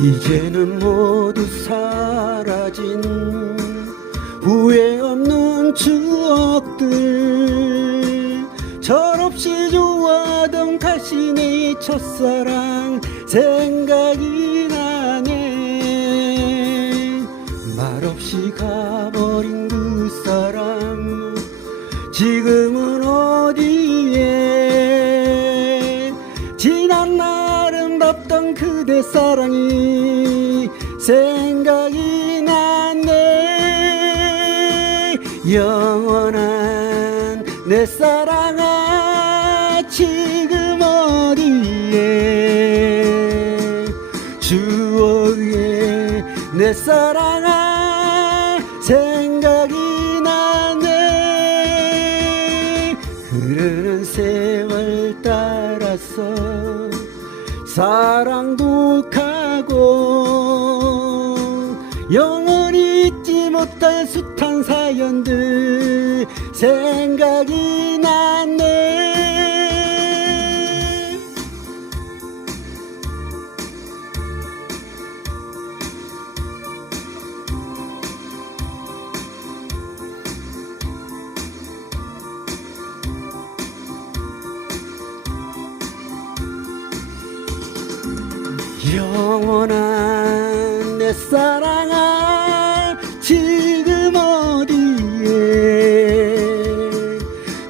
이제는 모두 사라진 후회 없는 추억들. 철없이 좋아하던 가시네 첫사랑 생각이 나네. 말없이 가버린 그 사람 지금은 어디에? 지난 아 름답던 그대 사랑이 생각이 나네. 영원한 내 사랑아 지금 어디에? 추억에 내 사랑아 생각이 나네. 흐르는 세월 따라서 사랑도 가고 영원히 잊지 못할 숱한 사연들 생각이 나 영원한 내 사랑아 지금 어디에?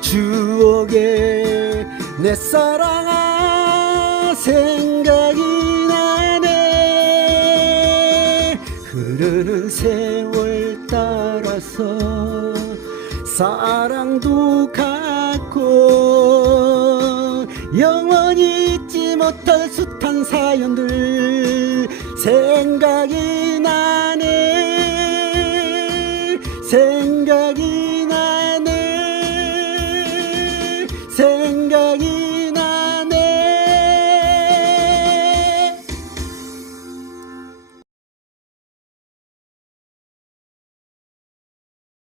추억에 내 사랑아 생각이 나네. 흐르는 세월 따라서 사랑도 영원히 잊지 못할 숱한 사연들 생각이 나